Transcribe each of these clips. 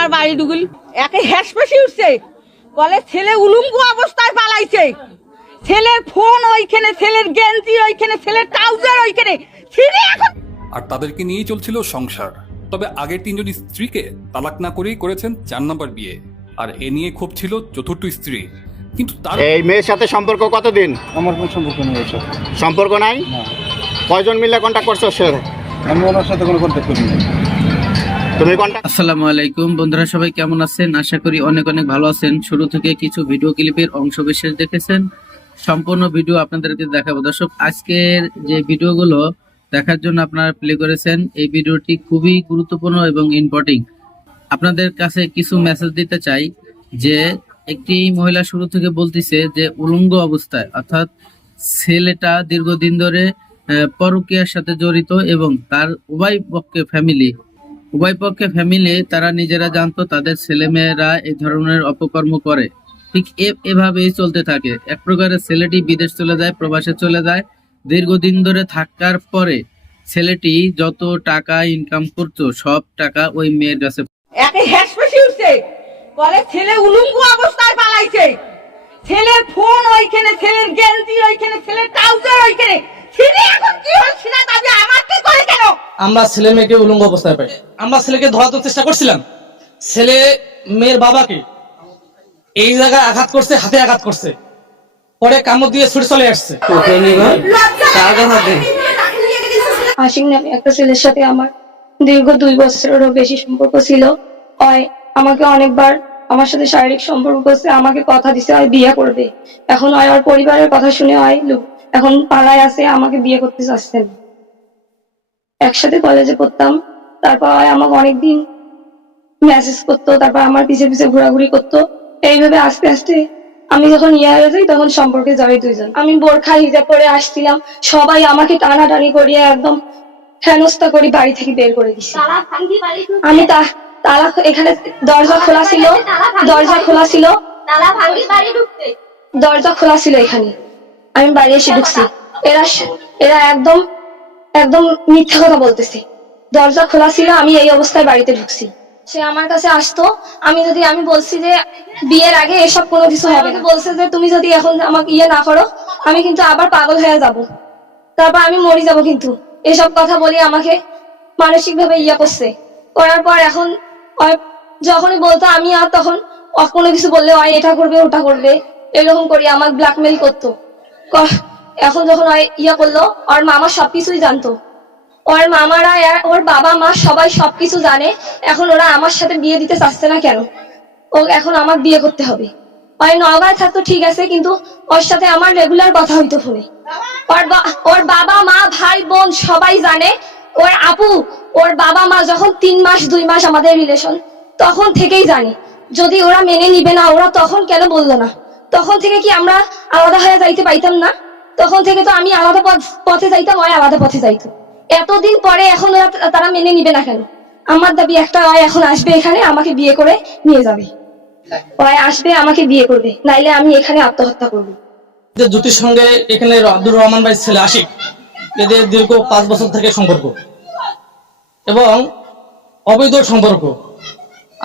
আমার বাড়ি ডুগুল একে হ্যাস পেশি উঠছে। বলে ছেলে উলুঙ্গ অবস্থায় পালাইছে। ছেলের ফোন ওইখানে ছেলের গেঞ্জি ওইখানে ছেলের ট্রাউজার ওইখানে। ছেলে এখন আর তাদেরকে নিয়েই চলছিল সংসার। তবে আগের তিনজন স্ত্রীকে তালাক না করেই করেছেন চার নম্বর বিয়ে। আর এ নিয়ে ক্ষোভ ছিল চতুর্থ স্ত্রী। কিন্তু তার এই মেয়ের সাথে সম্পর্ক কতদিন? আমার কোনো সম্পর্ক নেই ওর সাথে। সম্পর্ক নাই? কয়জন মিলে কন্ট্যাক্ট করছ সে আমি ওনার সাথে কোনো কন্ট্যাক্ট করি না তুমি কন্ট্যাক্ট আসসালামু আলাইকুম। বন্ধুরা, সবাই কেমন আছেন? আশা করি অনেক অনেক ভালো আছেন। শুরু থেকে কিছু ভিডিও ক্লিপের অংশ বিশেষ দেখেছেন। সম্পূর্ণ ভিডিও আপনাদেরকে দেখাবো। দর্শক, আজকের যে ভিডিওগুলো দেখার জন্য আপনারা প্লে করেছেন, এই ভিডিওটি খুবই গুরুত্বপূর্ণ এবং ইম্পর্টেন্ট আপনাদের কাছে কিছু মেসেজ দিতে চাই, যে একটি মহিলা শুরু থেকে বলতেছে যে, উলঙ্গ অবস্থায়, অর্থাৎ ছেলেটা দীর্ঘদিন ধরে পরকীয়ার সাথে জড়িত এবং তার উভয় পক্ষে ফ্যামিলি উভয় পক্ষে ফ্যামিলি তারা নিজেরা জানতো তাদের ছেলেমেয়েরা এই ধরনের অপকর্ম করে। ঠিক এভাবেই চলতে থাকে। এক প্রকারের ছেলেটি বিদেশ চলে যায়, প্রবাসে চলে যায়। দীর্ঘদিন ধরে থাকার পরে ছেলেটি যত টাকা ইনকাম করতো, সব টাকা ওই মেয়ের কাছে ছেলে উলুঙ্গ অবস্থায় পালাইছে। ছেলের ফোন ওইখানে, ছেলের ওইখানে, ছেলের ট্রাউজার ওইখানে। ছেলে এখন কি হচ্ছে না তবে আমরা ছেলে মেয়েকে উলঙ্গ অবস্থায় পাই। আমরা ছেলেকে ধরাতে চেষ্টা করছিলাম। ছেলে মেয়ের বাবাকে এই জায়গায় আঘাত করছে, হাতে আঘাত করছে। পরে কামড় দিয়ে ছুটে চলে আসছে। আশিক নামে একটা ছেলের সাথে আমার দীর্ঘ দুই বছরেরও বেশি সম্পর্ক ছিল। হয় আমাকে অনেকবার আমার সাথে শারীরিক সম্পর্ক করছে, আমাকে কথা দিছে হয় বিয়ে করবে। এখন হয় ওর পরিবারের কথা শুনে হয় এখন পালায় আছে, আমাকে বিয়ে করতে চাচ্ছেন একসাথে কলেজে পড়তাম। তারপর আমাকে অনেকদিন মেসেজ করতো তারপর আমার পিছে পিছে ঘোরাঘুরি করতো। এইভাবে আস্তে আস্তে আমি যখন ইয়ে হয়ে যাই তখন সম্পর্কে যাবে দুইজন। আমি বোরখা হিজাব পরে আসছিলাম। সবাই আমাকে টানাটানি করিয়ে একদম হেনস্থা করি বাড়ি থেকে বের করে দিছে। আমি তা তালা এখানে দরজা খোলা ছিল। দরজা খোলা ছিল। দরজা খোলা ছিল এখানে। আমি বাড়ি এসে ঢুকছি। এরা এরা একদম একদম মিথ্যা কথা বলতেছে। দরজা খোলা ছিল, আমি এই অবস্থায় বাড়িতে ঢুকছি। সে আমার কাছে আসতো, আমি যদি আমি বলছি যে বিয়ের আগে এসব কোনো কিছু হবে না। বলছে যে তুমি যদি এখন আমাকে ইয়ে না করো, আমি কিন্তু আবার পাগল হয়ে যাব। তারপর আমি মরে যাব কিন্তু। এসব কথা বলি আমাকে মানসিক ভাবে ইয়ে করছে। করার পর এখন যখনই বলতো, আমি আর তখন কোনো কিছু বললে এটা করবে, ওটা করবে। এরকম করি আমাকে ব্ল্যাকমেল করতো। এখন যখন ইয়ে করল, ওর মামা সবকিছুই জানতো। ওর মামারা ওর বাবা মা সবাই সবকিছু জানে, এখন ওরা আমার সাথে বিয়ে দিতে চাচ্ছে না কেন? ও এখন আমার বিয়ে করতে হবে। ওই নগাঁয় থাকতো ঠিক আছে, কিন্তু ওর সাথে আমার রেগুলার কথা হইতো ফোনে। ওর ওর বাবা মা, ভাই, বোন সবাই জানে, ওর আপু, ওর বাবা মা যখন তিন মাস, দুই মাস আমাদের রিলেশন তখন থেকেই জানে। যদি ওরা মেনে নিবে না, ওরা তখন কেন বলল না? তখন থেকে কি আমরা আলাদা হয়ে যাইতে পাইতাম না? তখন থেকে তো আমি আলাদা পথে যাইতাম, ওই আলাদা পথে যাইতো। এতদিন পরে এখন তারা মেনে নিবে না কেন? আমার দাবি একটা ওই এখন আসবে এখানে, আমাকে বিয়ে করে নিয়ে যাবে। ওই আসবে, আমাকে বিয়ে করবে। নাইলে আমি এখানে আত্মহত্যা করব। যে জ্যোতির সঙ্গে এখানে আব্দুর রহমান ভাই ছেলে আশিক, এদের দীর্ঘ পাঁচ বছর থেকে সম্পর্ক। এবং অবৈধ সম্পর্ক।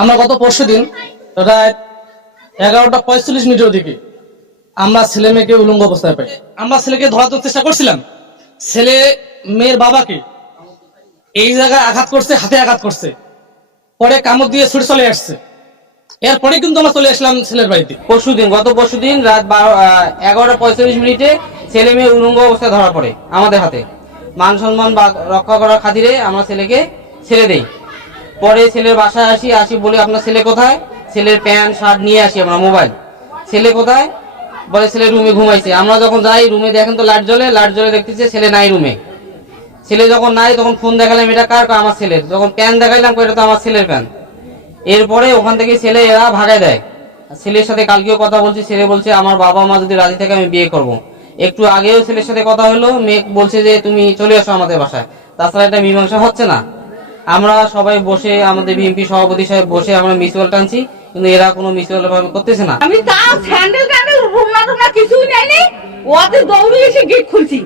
আমরা গত পরশু দিন রাত এগারোটা পঁয়তাল্লিশ মিনিটের দিকে আমরা ছেলে মেয়েকে উলঙ্গ অবস্থায় পাই। আমরা ছেলেকে ধরাতে চেষ্টা করছিলাম। ছেলে মেয়ের বাবাকে এই জায়গায় আঘাত করছে, হাতে আঘাত করছে। পরে কামড় দিয়ে ছুটে চলে আসছে। এরপরে কিন্তু আমরা চলে আসলাম ছেলের বাড়িতে। পরশুদিন, গত পরশুদিন রাত বারো এগারোটা পঁয়তাল্লিশ মিনিটে ছেলে মেয়ে উলঙ্গ অবস্থায় ধরা পড়ে আমাদের হাতে। মান সম্মান রক্ষা করার খাতিরে আমরা ছেলেকে ছেড়ে দেই। পরে ছেলের বাসায় আসি আসি বলে, আপনার ছেলে কোথায়? ছেলের প্যান্ট, শার্ট নিয়ে আসি আমরা, মোবাইল। ছেলে কোথায়? বলে ছেলে রুমে ঘুমাইছে। আমরা যখন যাই, রুমে দেখেন তো লাইট জ্বলে লাইট জ্বলে দেখতেছে ছেলে নাই রুমে। ছেলে যখন নাই, তখন ফোন দেখালাম, এটা কার আমার ছেলের। যখন প্যান দেখাইলাম এটা তো আমার ছেলের প্যান। এরপরে ওখান থেকে ছেলে এরা ভাগায় দেয়। ছেলের সাথে কালকেও কথা বলছি, ছেলে বলছে, আমার বাবা মা যদি রাজি থাকে, আমি বিয়ে করব। একটু আগেও ছেলের সাথে কথা হলো, মেয়ে বলছে যে, তুমি চলে আসো আমাদের বাসায়। তাছাড়া এটা মীমাংসা হচ্ছে না। আমরা সবাই বসে, আমাদের বিএনপি সভাপতি সাহেব বসে আমরা মিউচুয়াল টানছি, কিন্তু এরা কোনো মিউচুয়াল করতেছে না। আমি তা স্যান্ডেল ওতে দৌড়ে এসে গেট খুলছি।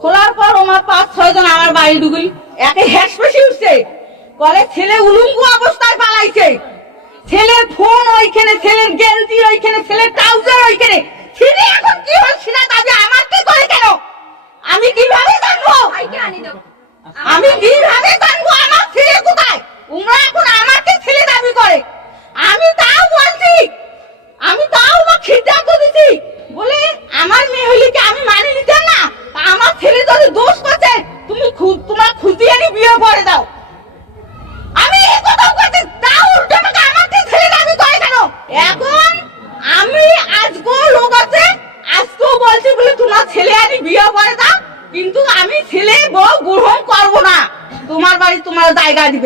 খোলার পর আমার পাঁচ ছয় জন আমার বাড়ি ডুগুল একে হেসপেসি উঠছে। কলে ছেলে উলুঙ্গু অবস্থায় পালাইছে। ছেলের ফোন ওইখানে ছেলের গেলজি ওইখানে ছেলের ট্রাউজার ওইখানে। ছেলে এখন কি হচ্ছে না তাদের আমার কি করে কেন? আমি কীভাবে জানব? আমি কি ছেলে আমি বিয়ে করে দাও কিন্তু আমি ছেলে বউ গ্রহণ করব না। তোমার বাড়ি তোমার জায়গা দিবে।